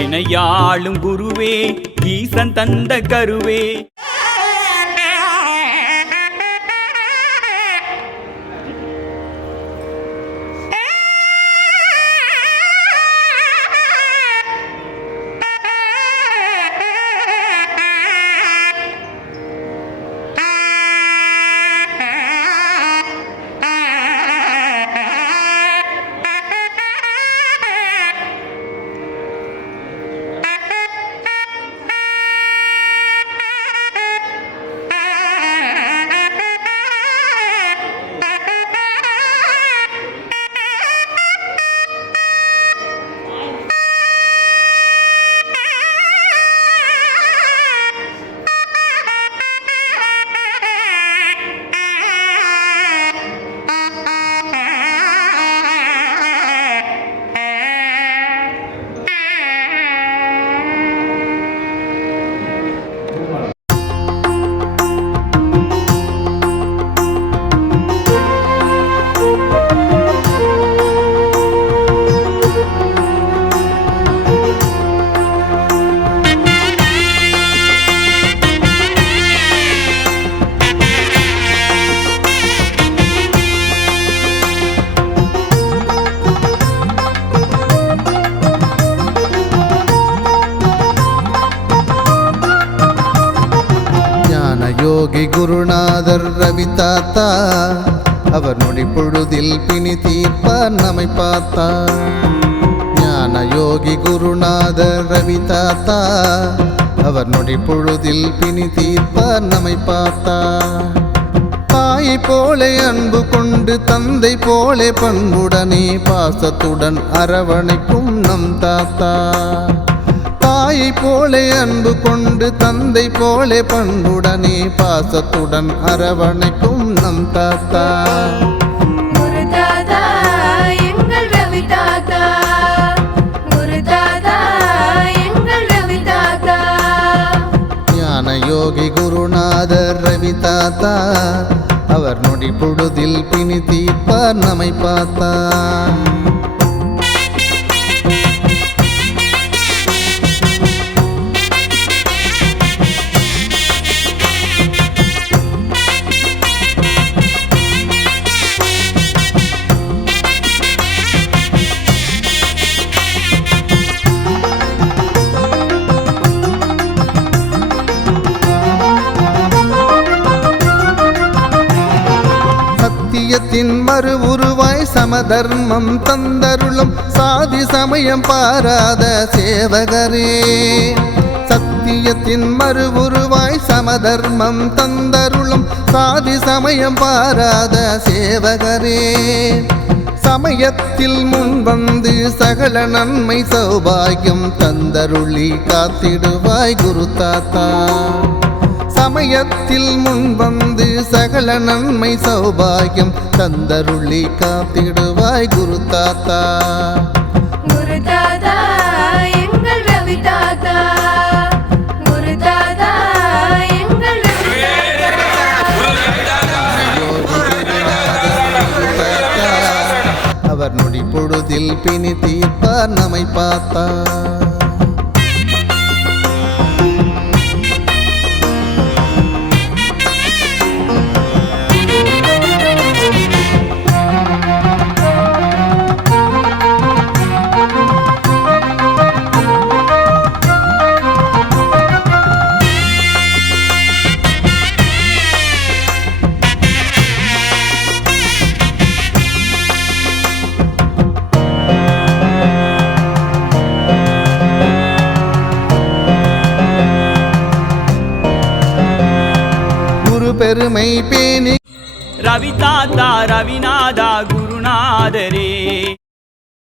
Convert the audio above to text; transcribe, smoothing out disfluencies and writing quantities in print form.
எனையாளும் குருவே ஈசன் தந்த கருவே. யோகி குருநாதர் ரவி தாத்தா அவர் நொடி பொழுதில் பிணி தீர்ப்பார் நம்மை பார்த்தா. ஞான யோகி குருநாதர் ரவி தாத்தா அவர் நொடி பொழுதில் பிணி தீர்ப்பார் நம்மை பார்த்தா. தாயை போலே அன்பு கொண்டு தந்தை போலே பண்புடனே பாசத்துடன் அரவணைக்கும் நம் தாத்தா. தாயை போலே அன்பு கொண்டு தந்தை போலே பண்புடனே பாசத்துடன் அரவணைக்கும் நம் தாத்தா. குரு தாத்தா எங்கள் ரவி தாத்தா, குரு தாத்தா எங்கள் ரவி தாத்தா. ஞான யோகி குருநாதர் ரவி தாத்தா அவர் நொடி பொழுதில் பிணி தீர்ப்பார் நம்மை பார்த்தா. சத்தியத்தின் மறு உருவாய் சமதர்மம் தந்தருளும் சாதி சமயம் பாராத சேவகரே. சத்தியத்தின் மறு உருவாய் சமதர்மம் தந்தருளும் சாதி சமயம் பாராத சேவகரே. சமயத்தில் முன்வந்து சகல நன்மை சௌபாகியம் தந்தருளி காத்திடுவாய் குரு தாத்தா. சமயத்தில் முன்வந்து சகல நன்மை சௌபாகியம் தந்தருளி காத்திடுவாய் குரு தாத்தா. குரு தாத்தா எங்கள் ரவி தாத்தா, குரு தாத்தா எங்கள் ரவி தாத்தா. அவர் நொடி பொழுதில் பிணி தீர்ப்பார் நம்மை பார்த்தா. பெருமை பேணி ரவி தாத்தா ரவிநாதா குருநாதரே.